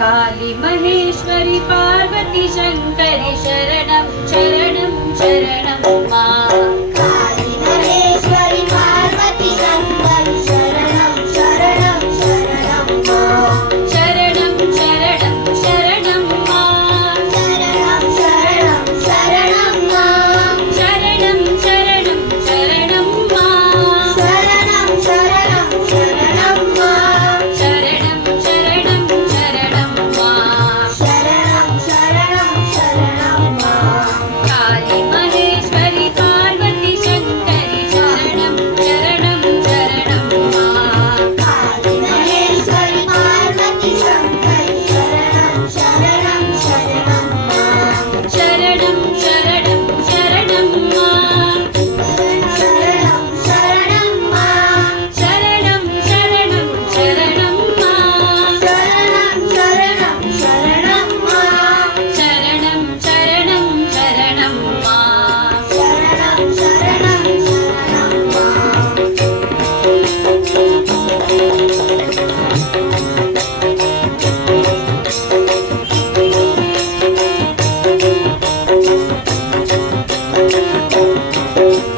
काली महेश्वरी पार्वती शंकरी शरणं शरणं शरणं मां काली महेश्वरी पार्वती शंकरी शरणं शरणं शरणं मां शरणं शरणं शरणं मां शरणं शरणं शरणं मां शरणं शरणं शरणं मां शरणं शरणं शरणं मां शरणं शरणं शरणं मां शरणं शरणं शरणं मां काली महेश्वरी पार्वती शंकरी शरणं शरणं शरणं मां काली महेश्वरी पार्वती शंकरी शरणं शरणं शरणं मां शरणं शरणं शरणं मां शरणं शरणं मां शरणं शरणं शरणं मां शरणं शरणं शरणं मां शरणं शरणं शरणं मां शरणं शरणं शरणं मां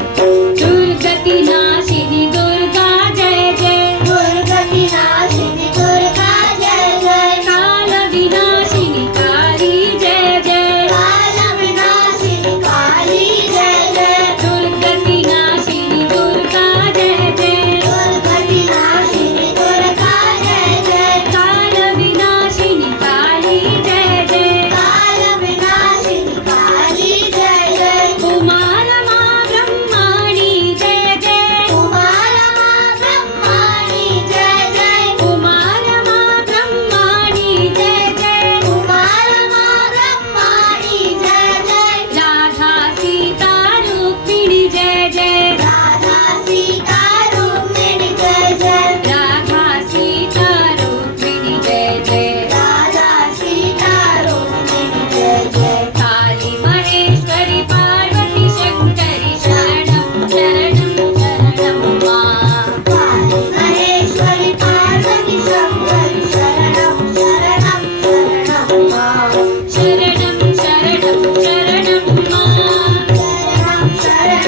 दुर्गति नाशिनी दुर्गा जय जय दुर्गति नाशिनी दुर्गा जय जय काल विनाशिनी काली जय जय काल विनाशिनी काली जय जय दुर्गति नाशिनी दुर्गा जय जय दुर्गति नाशिनी दुर्गा जय जय काल विनाशिनी काली जय जय काल विनाशिनी काली जय जय कुमारमा ब्रह्माणी जय जय कुमारमा ब्रह्माणी जय जय कुमारमा ब्रह्माणी जय जय कुमारमा ब्रह्माणी जय जय राधा सीता रुक्मिणी जय जय राधा सीता रुक्मिणी जय जय राधा सीता रुक्मिणी जय जय राधा सीता रुक्मिणी जय जय काली महेश्वरी पार्वती शंकरी शरणं शरणं शरणं मां काली महेश्वरी पार्वती शंकरी शरणं शरणं शरणं मां शरणं शरणं शरणं मां शरणं शरणं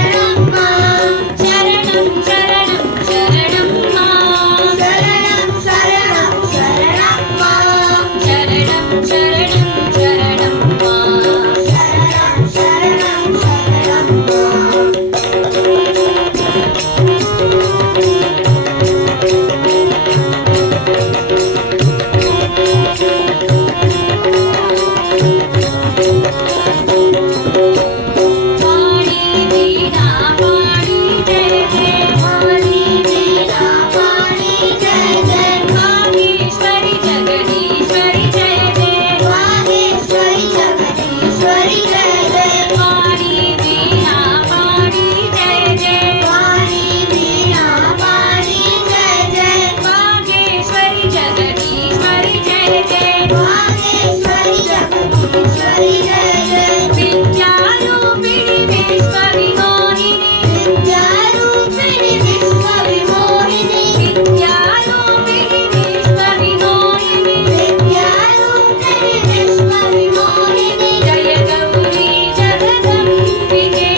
शरणं मां शरणं शरणं शरणं मां शरणं शरणं शरणं मां शरणं शरणं शरणं मां शरणं शरणं शरणं मां वाणी वीणा वाणी जय जय वाणी वीणा वाणी जय जय वागीश्वरी जगदीश्वरी जय जय वागेश्वरी जगदीश्वरी जय जय वाणी वीणा वाणी जय जय वाणी वीणा वाणी जय जय वागेश्वरी जगदीश्वरी जय जय वागेश्वरी जगदीश्वरी जय जय विद्यारूपिणी विश्वविमोहिनी विद्यारूपिणी विश्वविमोहिनी विद्यारूपिणी विश्वविमोहिनी विद्यारूपिणी विश्वविमोहिनी जय गौरी जगदम्बिके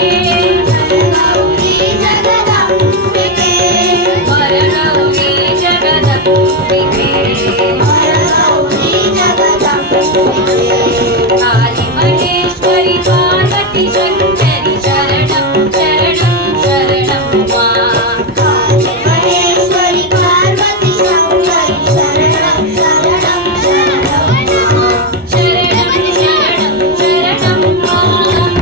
जय गौरी जगदम्बिके वरगौरी जगदम्बिके वरगौरी जगदम्बिके काली महेश्वरी पार्वती शंकरी शरणं शरणं शरणं मां काली महेश्वरी पार्वती शंकरी शरणं शरणं शरणं मां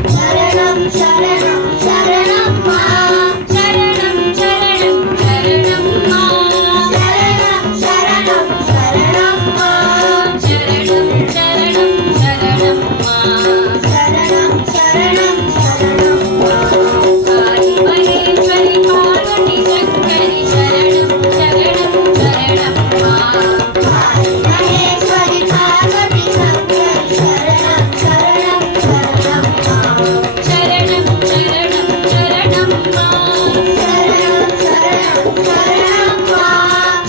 शरणं शरणं शरणं मां शरणं शरणं शरणं मां शरणं शरणं शरणं मां शरणं शरणं शरणं मां शरणं शरणं शरणं मां शरणं शरणं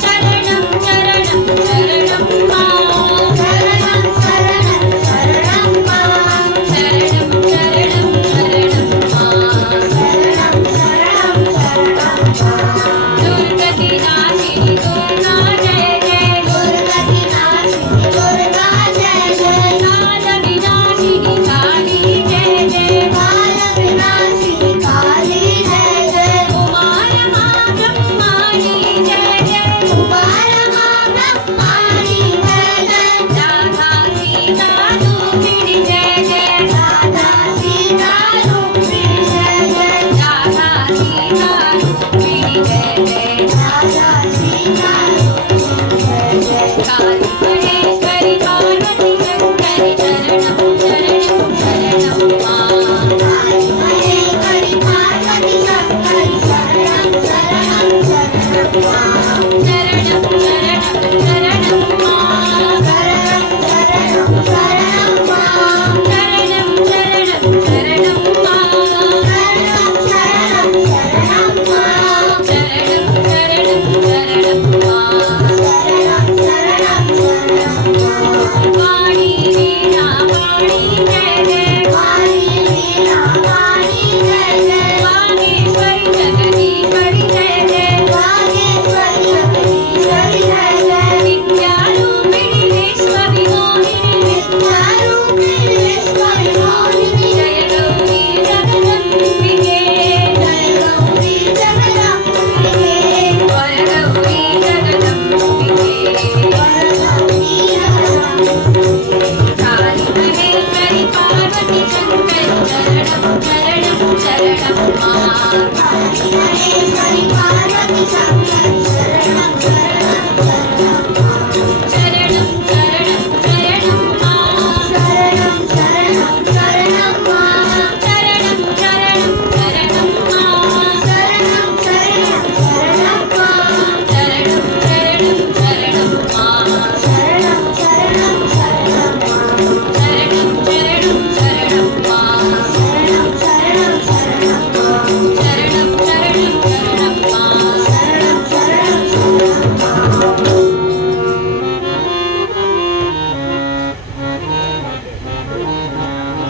शरणं शरणं शरणं काली महेश्वरी पार्वती